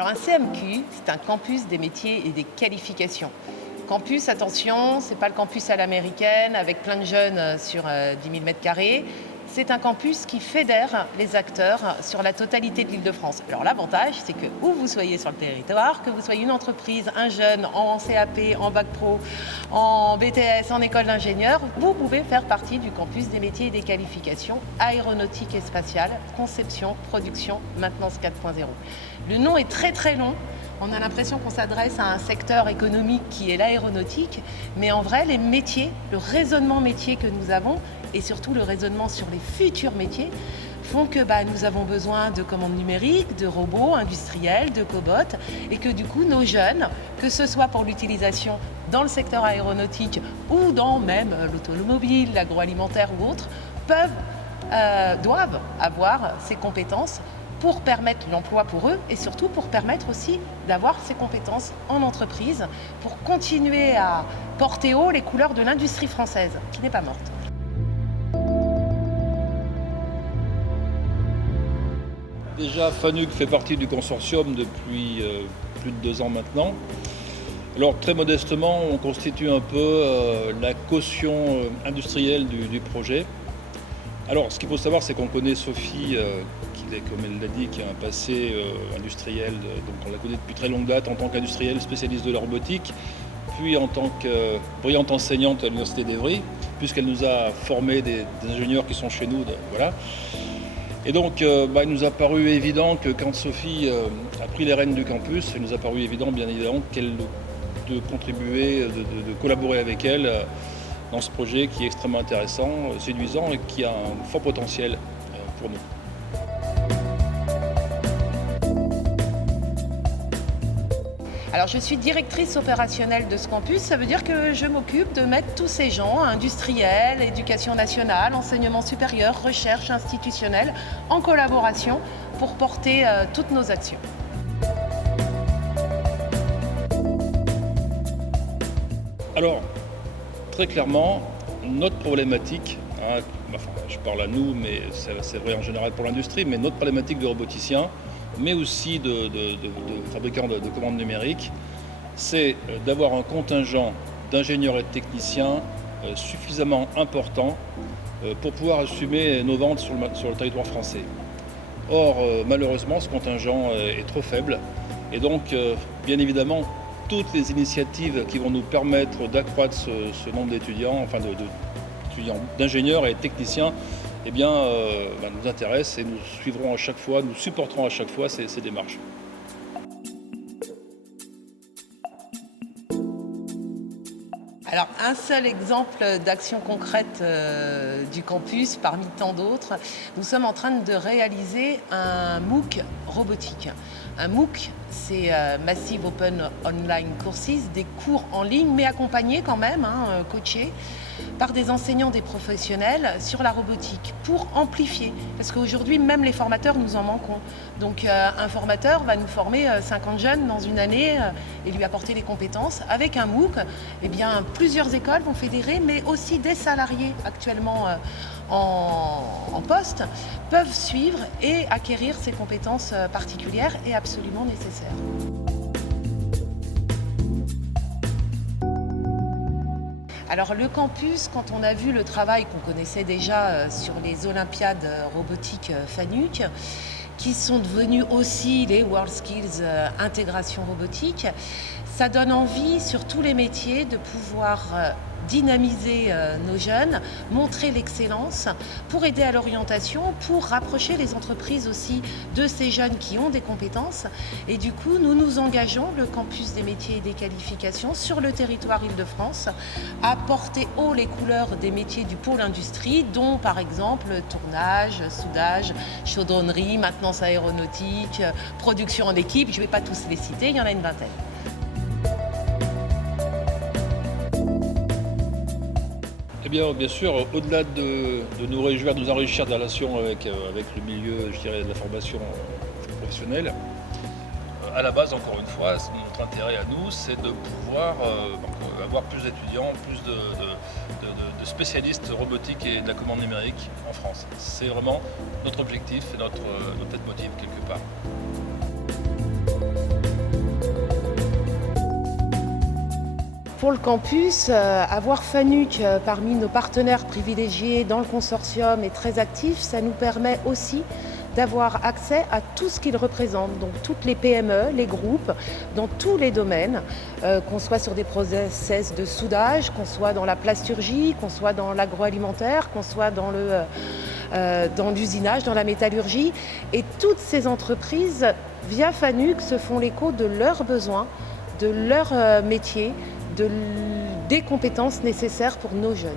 Alors un CMQ, c'est un campus des métiers et des qualifications. Campus, attention, c'est pas le campus à l'américaine avec plein de jeunes sur 10 000 mètres carrés. C'est un campus qui fédère les acteurs sur la totalité de l'Île-de-France. Alors l'avantage, c'est que où vous soyez sur le territoire, que vous soyez une entreprise, un jeune en CAP, en bac pro, en BTS, en école d'ingénieur, vous pouvez faire partie du campus des métiers et des qualifications aéronautique et spatiale, conception, production, maintenance 4.0. Le nom est très très long. On a l'impression qu'on s'adresse à un secteur économique qui est l'aéronautique, mais en vrai, les métiers, le raisonnement métier que nous avons, et surtout le raisonnement sur les futurs métiers, font que nous avons besoin de commandes numériques, de robots industriels, de cobots, et que du coup, nos jeunes, que ce soit pour l'utilisation dans le secteur aéronautique ou dans même l'automobile, l'agroalimentaire ou autre, doivent avoir ces compétences pour permettre l'emploi pour eux et surtout pour permettre aussi d'avoir ces compétences en entreprise pour continuer à porter haut les couleurs de l'industrie française, qui n'est pas morte. Déjà, FANUC fait partie du consortium depuis plus de 2 ans maintenant. Alors très modestement, on constitue un peu la caution industrielle du projet. Alors ce qu'il faut savoir, c'est qu'on connaît Sophie, comme elle l'a dit, qui a un passé industriel, donc on la connaît depuis très longue date en tant qu'industrielle spécialiste de la robotique, puis en tant que brillante enseignante à l'Université d'Evry, puisqu'elle nous a formé des ingénieurs qui sont chez nous. Voilà. Et donc il nous a paru évident que quand Sophie a pris les rênes du campus, il nous a paru évident, bien évidemment, de contribuer, de collaborer avec elle dans ce projet qui est extrêmement intéressant, séduisant et qui a un fort potentiel pour nous. Alors je suis directrice opérationnelle de ce campus, ça veut dire que je m'occupe de mettre tous ces gens, industriels, éducation nationale, enseignement supérieur, recherche institutionnelle, en collaboration pour porter toutes nos actions. Alors, très clairement, notre problématique, je parle à nous, mais c'est vrai en général pour l'industrie, mais notre problématique de roboticiens, mais aussi de fabricants de commandes numériques, c'est d'avoir un contingent d'ingénieurs et de techniciens suffisamment important pour pouvoir assumer nos ventes sur le territoire français. Or, malheureusement, ce contingent est trop faible et donc, bien évidemment, toutes les initiatives qui vont nous permettre d'accroître ce nombre d'étudiants, d'ingénieurs et de techniciens, nous intéressent et nous suivrons à chaque fois, nous supporterons à chaque fois ces démarches. Alors un seul exemple d'action concrète du campus parmi tant d'autres, nous sommes en train de réaliser un MOOC robotique. Un MOOC, c'est Massive Open Online Courses, des cours en ligne mais accompagnés quand même, coachés par des enseignants, des professionnels sur la robotique pour amplifier. Parce qu'aujourd'hui, même les formateurs, nous en manquons. Donc un formateur va nous former 50 jeunes dans une année et lui apporter les compétences. Avec un MOOC, plusieurs écoles vont fédérer, mais aussi des salariés actuellement en poste peuvent suivre et acquérir ces compétences particulières et absolument nécessaires. Alors le campus, quand on a vu le travail qu'on connaissait déjà sur les Olympiades robotiques FANUC, qui sont devenues aussi les World Skills intégration robotique, ça donne envie sur tous les métiers de pouvoir dynamiser nos jeunes, montrer l'excellence pour aider à l'orientation, pour rapprocher les entreprises aussi de ces jeunes qui ont des compétences. Et du coup, nous nous engageons, le campus des métiers et des qualifications, sur le territoire Île-de-France, à porter haut les couleurs des métiers du pôle industrie, dont par exemple tournage, soudage, chaudronnerie, maintenance aéronautique, production en équipe. Je ne vais pas tous les citer, il y en a une vingtaine. Bien sûr, au-delà de nous réjouir, de nous enrichir de la relation avec le milieu, de la formation professionnelle, à la base, encore une fois, notre intérêt à nous, c'est de pouvoir avoir plus d'étudiants, plus de spécialistes robotiques et de la commande numérique en France. C'est vraiment notre objectif et notre leitmotiv quelque part. Pour le campus, avoir FANUC parmi nos partenaires privilégiés dans le consortium et très actifs, ça nous permet aussi d'avoir accès à tout ce qu'ils représentent, donc toutes les PME, les groupes, dans tous les domaines, qu'on soit sur des process de soudage, qu'on soit dans la plasturgie, qu'on soit dans l'agroalimentaire, qu'on soit dans l'usinage, dans la métallurgie. Et toutes ces entreprises, via FANUC, se font l'écho de leurs besoins, de leurs métiers, des compétences nécessaires pour nos jeunes.